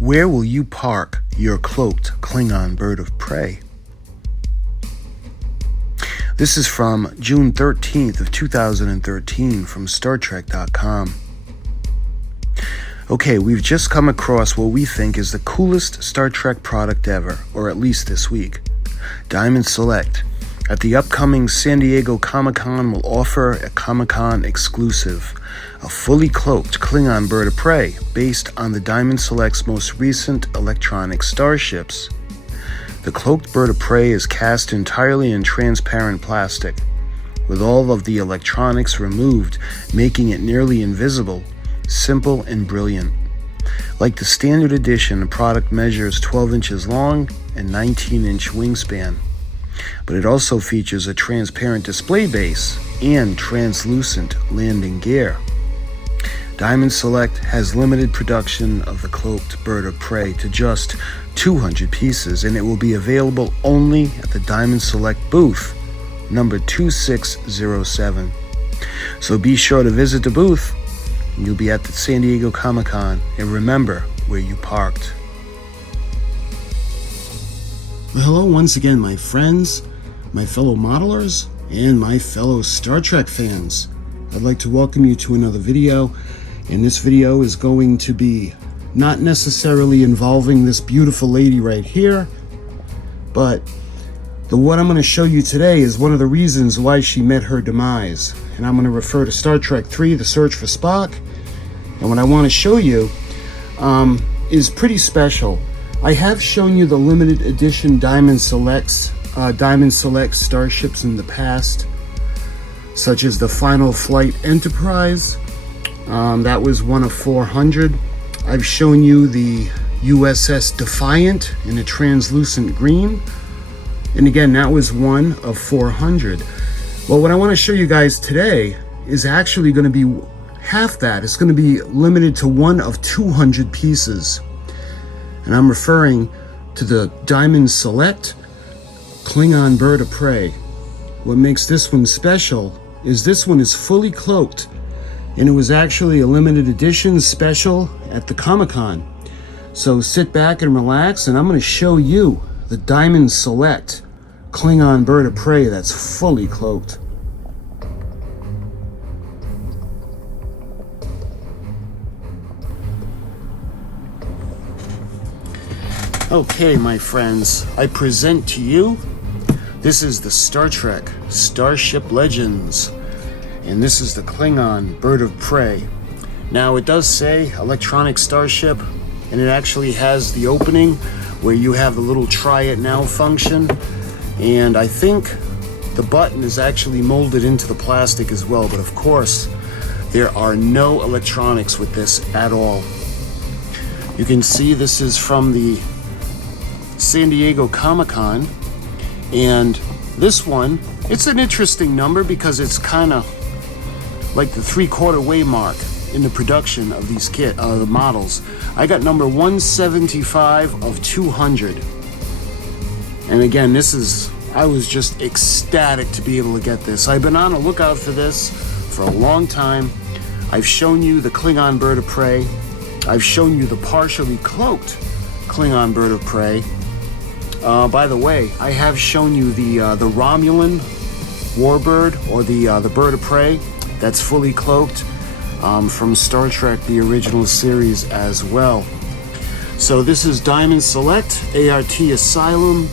Where will you park your cloaked Klingon bird of prey? This is from June 13th of 2013 from StarTrek.com. Okay, we've just come across what we think is the coolest Star Trek product ever, or at least this week. Diamond Select, at the upcoming San Diego Comic-Con, will offer a Comic-Con exclusive, a fully cloaked Klingon bird of prey based on the Diamond Select's most recent electronic starships. The cloaked bird of prey is cast entirely in transparent plastic, with all of the electronics removed, making it nearly invisible, simple and brilliant. Like the standard edition, the product measures 12 inches long and 19-inch wingspan, but it also features a transparent display base and translucent landing gear. Diamond Select has limited production of the cloaked bird of prey to just 200 pieces, and it will be available only at the Diamond Select booth, number 2607. So be sure to visit the booth, and you'll be at the San Diego Comic-Con, and remember where you parked. Well, hello once again, my friends, my fellow modelers, and my fellow Star Trek fans. I'd like to welcome you to another video, and this video is going to be not necessarily involving this beautiful lady right here, but what I'm going to show you today is one of the reasons why she met her demise. And I'm going to refer to Star Trek 3, The Search for Spock. And what I want to show you is pretty special. I have shown you the limited edition Diamond Select starships in the past, such as the Final Flight Enterprise. That was one of 400. I've shown you the USS Defiant in a translucent green. And again, that was one of 400. Well, what I want to show you guys today is actually going to be half that. It's going to be limited to one of 200 pieces. And I'm referring to the Diamond Select Klingon bird of prey. What makes this one special is this one is fully cloaked, and it was actually a limited edition special at the Comic-Con. So sit back and relax, and I'm going to show you the Diamond Select Klingon bird of prey that's fully cloaked. Okay, my friends, I present to you, this is the Star Trek Starship Legends, and this is the Klingon bird of prey. Now, it does say electronic starship, and it actually has the opening where you have the little try it now function, and I think the button is actually molded into the plastic as well, but of course there are no electronics with this at all. You can see this is from the San Diego Comic-Con, and this one, it's an interesting number because it's kind of like the 3/4 way mark in the production of these the models. I got number 175 of 200. And again, I was just ecstatic to be able to get this. I've been on a lookout for this for a long time. I've shown you the Klingon bird of prey. I've shown you the partially cloaked Klingon bird of prey. By the way, I have shown you the Romulan warbird, or the bird of prey that's fully cloaked from Star Trek, the original series as well. So this is Diamond Select, ART Asylum,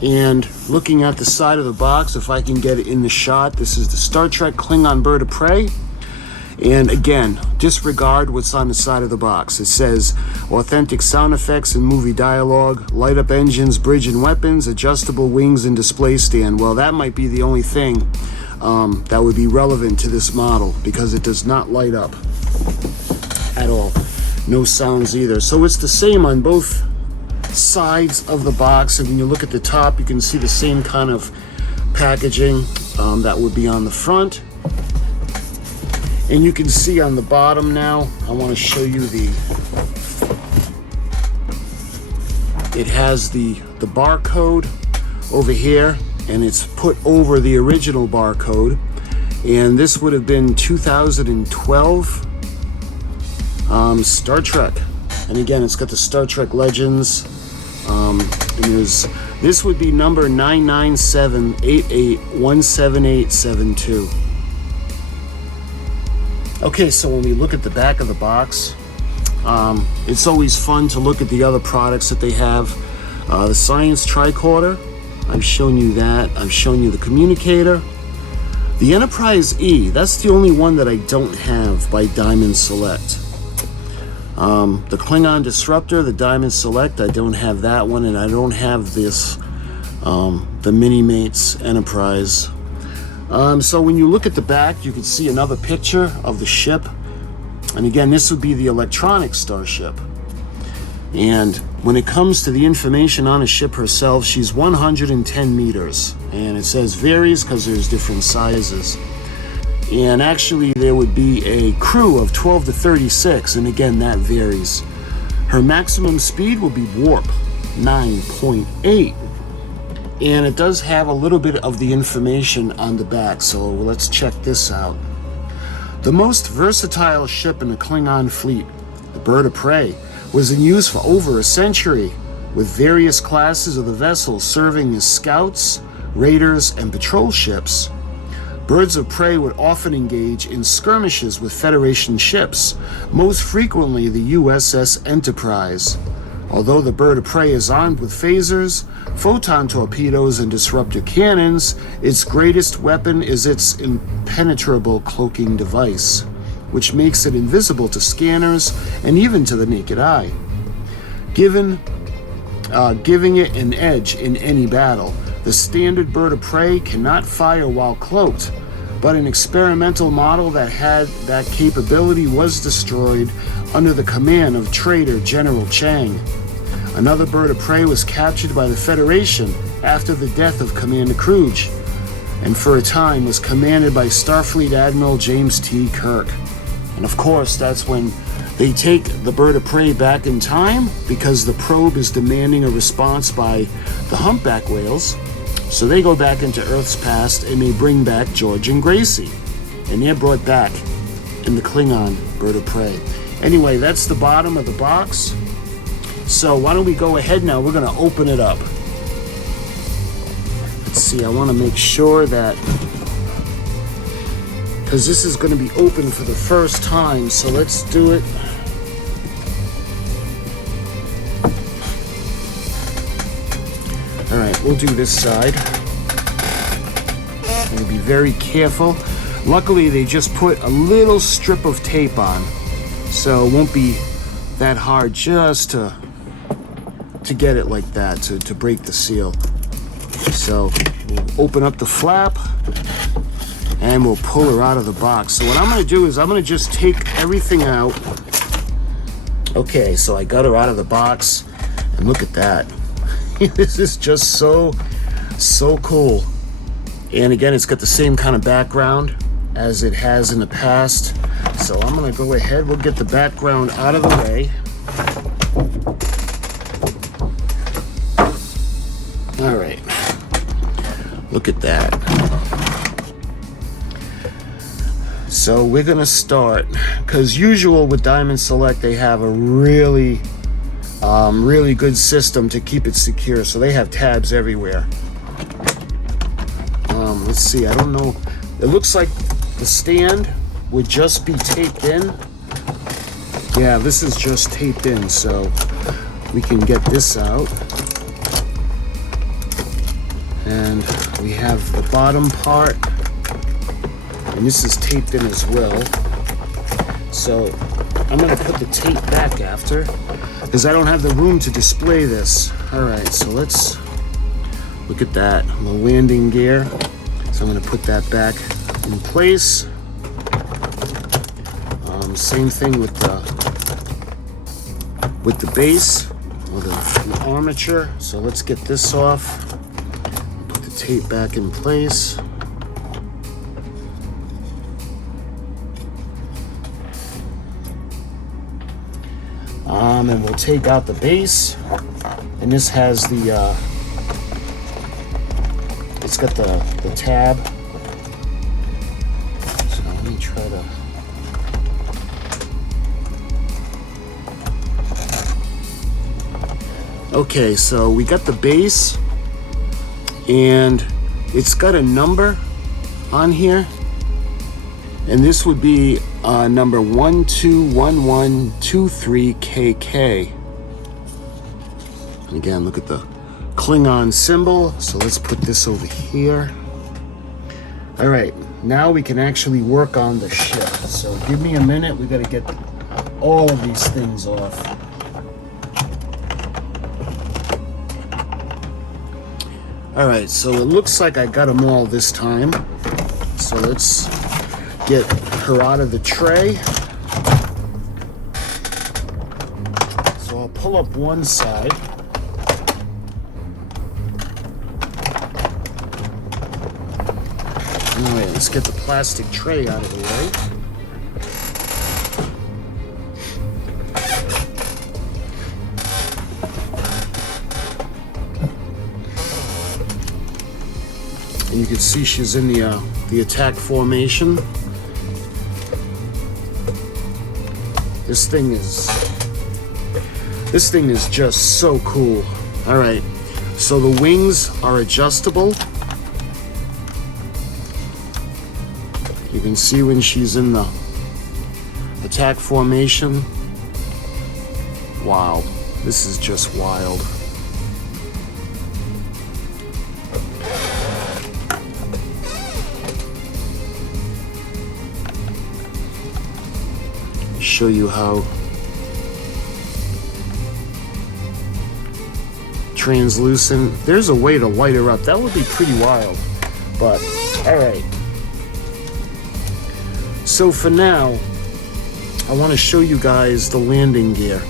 and looking at the side of the box, if I can get it in the shot, this is the Star Trek Klingon bird of prey. And again, disregard what's on the side of the box. It says authentic sound effects and movie dialogue, light up engines, bridge and weapons, adjustable wings and display stand. Well, that might be the only thing that would be relevant to this model, because it does not light up at all. No sounds either. So it's the same on both sides of the box, and when you look at the top, you can see the same kind of packaging that would be on the front. And you can see on the bottom now, I want to show you it has the barcode over here, and it's put over the original barcode. And this would have been 2012 Star Trek And again, it's got the Star Trek Legends. And this would be number 99788-17872. Okay, so when we look at the back of the box, it's always fun to look at the other products that they have. The Science Tricorder, I've shown you that. I've shown you the communicator. The Enterprise E, that's the only one that I don't have by Diamond Select. The Klingon Disruptor, the Diamond Select, I don't have that one, and I don't have this, the Mini-Mates Enterprise. So when you look at the back, you can see another picture of the ship. And again, this would be the electronic starship. And when it comes to the information on a ship herself, she's 110 meters. And it says varies because there's different sizes. And actually there would be a crew of 12 to 36, and again, that varies. Her maximum speed will be warp 9.8. And it does have a little bit of the information on the back, so let's check this out. The most versatile ship in the Klingon fleet, the Bird of Prey, was in use for over a century, with various classes of the vessels serving as scouts, raiders, and patrol ships. Birds of Prey would often engage in skirmishes with Federation ships, most frequently the USS Enterprise. Although the Bird of Prey is armed with phasers, photon torpedoes, and disruptor cannons, its greatest weapon is its impenetrable cloaking device, which makes it invisible to scanners and even to the naked eye, giving it an edge in any battle. The standard Bird of Prey cannot fire while cloaked, but an experimental model that had that capability was destroyed under the command of traitor General Chang. Another Bird of Prey was captured by the Federation after the death of Commander Kruge, and for a time was commanded by Starfleet Admiral James T. Kirk. And of course, that's when they take the Bird of Prey back in time, because the probe is demanding a response by the humpback whales. So they go back into Earth's past and they bring back George and Gracie. And they're brought back in the Klingon Bird of Prey. Anyway, that's the bottom of the box. So why don't we go ahead now, we're going to open it up. Let's see, I want to make sure that, because this is going to be open for the first time, so let's do it. Alright, we'll do this side. I'm going to be very careful. Luckily, they just put a little strip of tape on, so it won't be that hard just to get it like that, to break the seal. So we'll open up the flap and we'll pull her out of the box. So what I'm going to do is I'm going to just take everything out. Okay, so I got her out of the box, and look at that. This is just so cool. And again, it's got the same kind of background as it has in the past. So I'm going to go ahead, we'll get the background out of the way. All right, look at that. So we're gonna start, because usual with Diamond Select, they have a really good system to keep it secure. So they have tabs everywhere. Let's see, I don't know. It looks like the stand would just be taped in. Yeah, this is just taped in, so we can get this out. And we have the bottom part, and this is taped in as well. So I'm going to put the tape back after, because I don't have the room to display this. Alright, so let's look at that, the landing gear. So I'm going to put that back in place. Same thing with the base, or the armature. So let's get this off. Tape back in place. And we'll take out the base, and this has the it's got the tab. So let me try to, Okay, so we got the base, and it's got a number on here, and this would be number 121123KK. And again, look at the Klingon symbol. So let's put this over here. All right, now we can actually work on the ship. So give me a minute. We got to get all of these things off. All right, so it looks like I got them all this time. So let's get her out of the tray. So I'll pull up one side. All right, let's get the plastic tray out of the way. And you can see she's in the attack formation. This thing is just so cool. All right, so the wings are adjustable. You can see when she's in the attack formation. Wow, this is just wild. Show you how translucent. There's a way to light her up. That would be pretty wild, but all right. So for now, I want to show you guys the landing gear,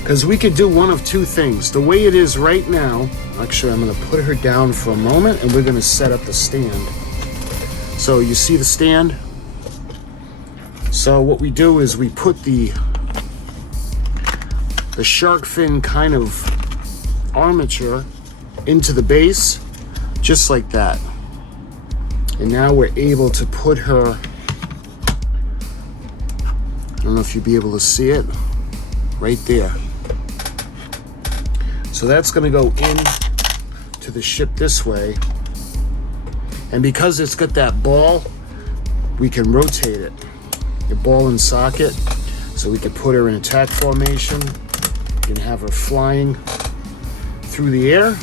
because we could do one of two things. The way it is right now, actually I'm going to put her down for a moment and we're going to set up the stand. So you see the stand? So what we do is we put the shark fin kind of armature into the base, just like that. And now we're able to put her, I don't know if you'll be able to see it, right there. So that's going to go in to the ship this way. And because it's got that ball, we can rotate it. The ball and socket, so we can put her in attack formation. We can have her flying through the air.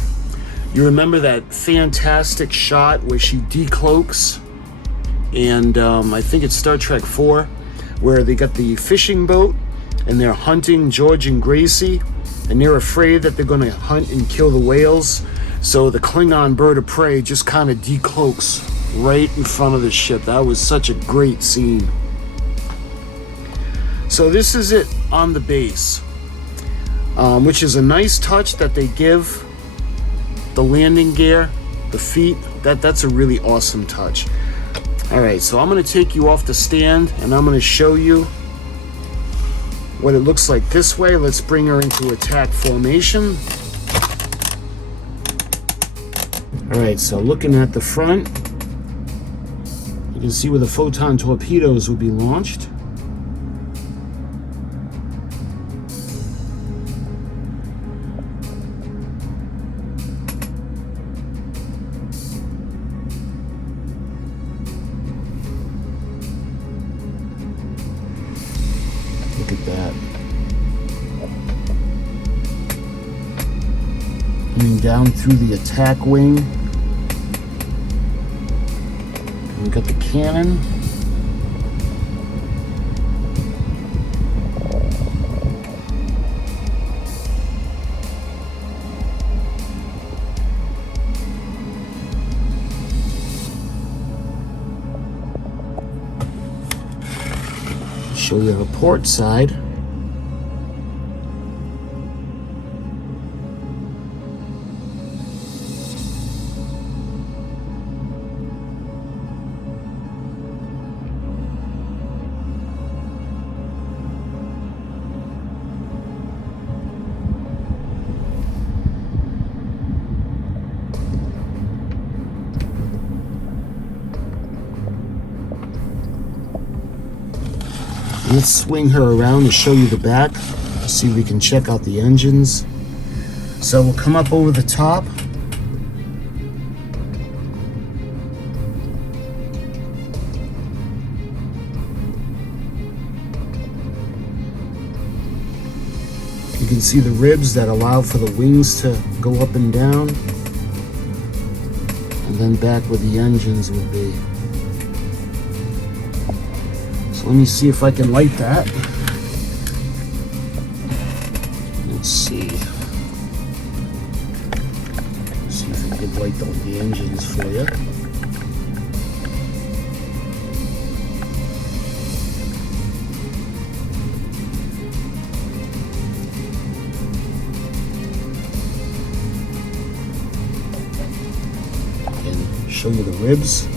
You remember that fantastic shot where she decloaks, and I think it's Star Trek 4, where they got the fishing boat and they're hunting George and Gracie, and they're afraid that they're going to hunt and kill the whales. So the Klingon bird of prey just kind of decloaks right in front of the ship. That was such a great scene. So this is it on the base, which is a nice touch that they give the landing gear, the feet. That's a really awesome touch. All right, so I'm going to take you off the stand and I'm going to show you what it looks like this way. Let's bring her into attack formation. All right, so looking at the front, you can see where the photon torpedoes will be launched. Look at that. Coming down through the attack wing. And we got the cannon. Show you the port side. Let's swing her around to show you the back. See if we can check out the engines. So we'll come up over the top. You can see the ribs that allow for the wings to go up and down. And then back where the engines would be. So let me see if I can light that. Let's see. See if I can light the engines for you. And show you the ribs.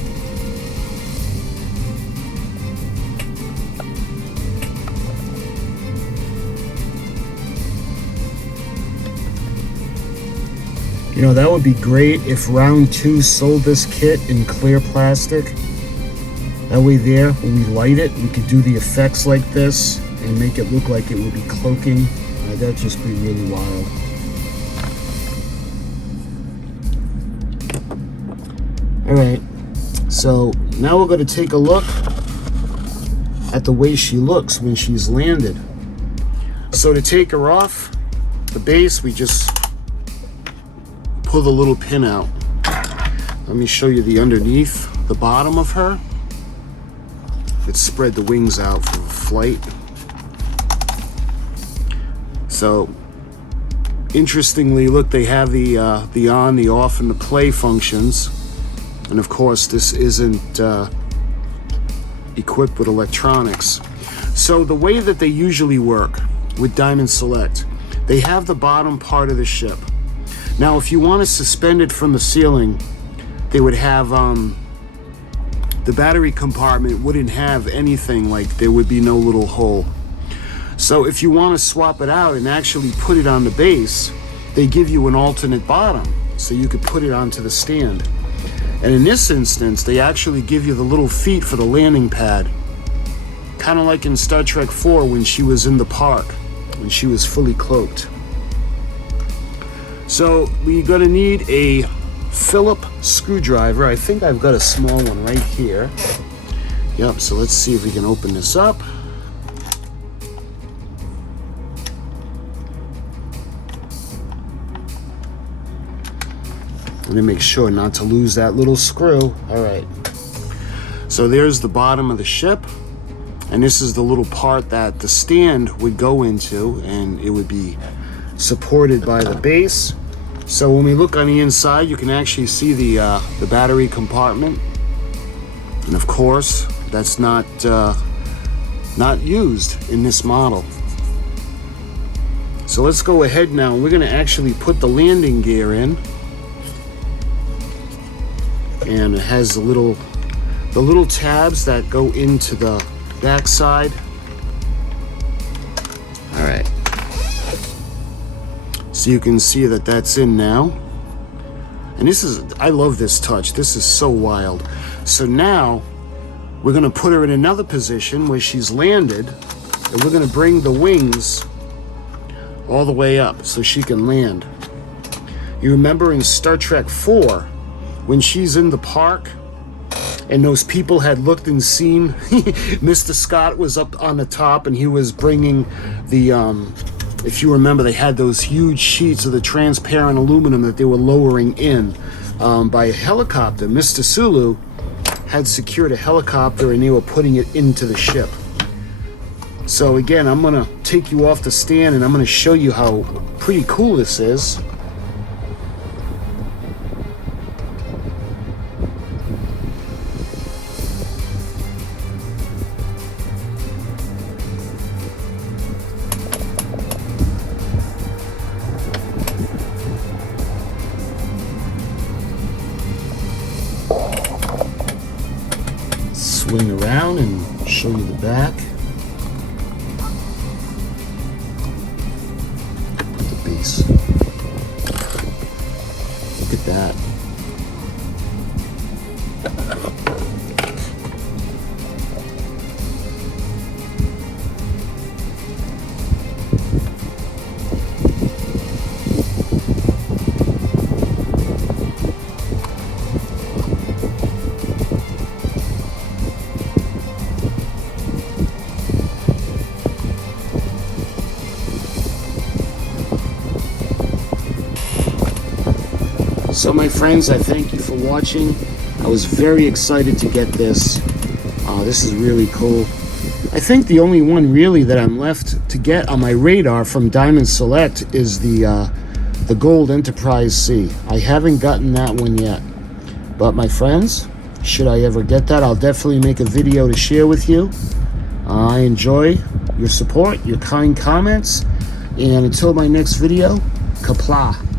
You know, that would be great if round 2 sold this kit in clear plastic. That way there, when we light it, we could do the effects like this and make it look like it would be cloaking. That'd just be really wild. Alright, so now we're going to take a look at the way she looks when she's landed. So to take her off the base, we just pull the little pin out. Let me show you the underneath, the bottom of her. It spread the wings out for flight. So, interestingly, look, they have the on, the off, and the play functions. And of course, this isn't equipped with electronics. So the way that they usually work with Diamond Select, they have the bottom part of the ship. Now, if you want to suspend it from the ceiling, they would have, the battery compartment wouldn't have anything, like there would be no little hole. So if you want to swap it out and actually put it on the base, they give you an alternate bottom, so you could put it onto the stand. And in this instance, they actually give you the little feet for the landing pad. Kind of like in Star Trek 4 when she was in the park, when she was fully cloaked. So we're gonna need a Phillips screwdriver. I think I've got a small one right here. Yep, so let's see if we can open this up. Let me make sure not to lose that little screw. All right. So there's the bottom of the ship. And this is the little part that the stand would go into, and it would be supported by the base. So when we look on the inside, you can actually see the battery compartment. And of course, that's not used in this model. So let's go ahead now. We're going to actually put the landing gear in. And it has the little tabs that go into the back side. All right. So you can see that that's in now. And I love this touch. This is so wild. So now we're going to put her in another position where she's landed, and we're going to bring the wings all the way up so she can land. You remember in Star Trek 4, when she's in the park and those people had looked and seen Mr. Scott was up on the top, and he was bringing the if you remember, they had those huge sheets of the transparent aluminum that they were lowering in by a helicopter. Mr. Sulu had secured a helicopter and they were putting it into the ship. So again, I'm going to take you off the stand and I'm going to show you how pretty cool this is. Swing around and show you the back. Put the base. Look at that. So my friends, I thank you for watching. I was very excited to get this. This is really cool. I think the only one really that I'm left to get on my radar from Diamond Select is the Gold Enterprise C. I haven't gotten that one yet. But my friends, should I ever get that, I'll definitely make a video to share with you. I enjoy your support, your kind comments, and until my next video, Qapla'.